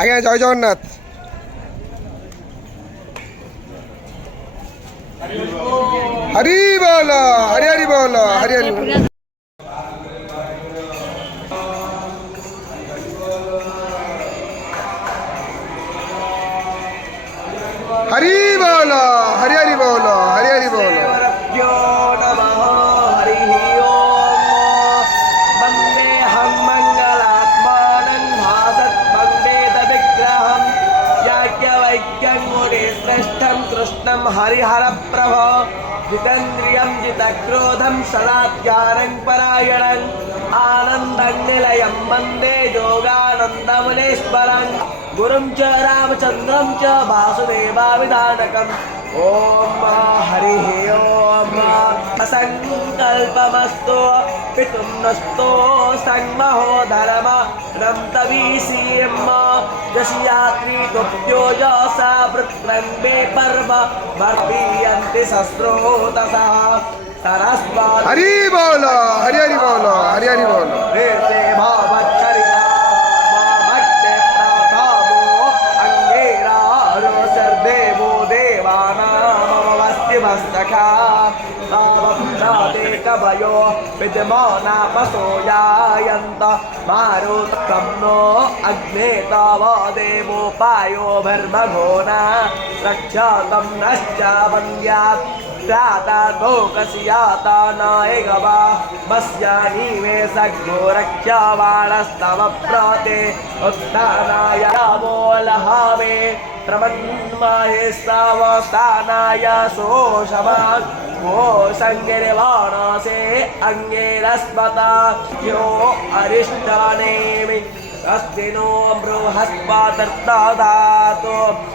আগে জয় জগন্নাথ। হরি বল, হরি হরি বল, হরি হরি বল। हरि बोलो, हरि हरि बोलो, हरि हरि बोलो। श्रीगुरुभ्यो नमः। हरिः ओम्। वन्देऽहं मङ्गलात्मानं भासत्मङ्गेतविग्रहं याज्ञवल्क्यं मुनिश्रेष्ठं कृष्णं हरिहरप्रभो जितेन्द्रियं जितक्रोधं सदा ज्ञानं परायणं आनन्दं निलयं वन्दे योगानन्दमुनीश्वरं गुरुं च रामचन्द्रं च वासुदेवाविधानकम्। ओम हरिः ओम। असङ्कल्पमस्तु पितुम्नस्तो संमहो धर्म रन्तवीसीम यशयात्री तुभ्यो यसा वृत्रन्मे पर्व वर्धीयन्ति शस्त्रोतसः सरस्वती। हरि बोलो, हरि हरि बोलो, हरि हरि बोलो। ऋते भवच्चरिता भक्ते प्रथमो अंगेरा सर्देवो देवानामवस्तिमस्तका तावत्राते कवयो विद्यमानापसोयायन्त मारुतं नो अग्ने तव देवोपायो भर्मघोना रक्षातं नश्च वन्द्यात् प्राततो कस्याता नायगवा मस्यानि मे सग्गो रक्षावाणस्तव प्रते उत्थानाय रामो लहावे प्रमन्माहे स्तवस्तानाय सोषमान् वो सङ्गिर्वाणसे अङ्गेरस्मता यो अरिष्टानेमि अस्ति नो बृहस्पतिर्दधातु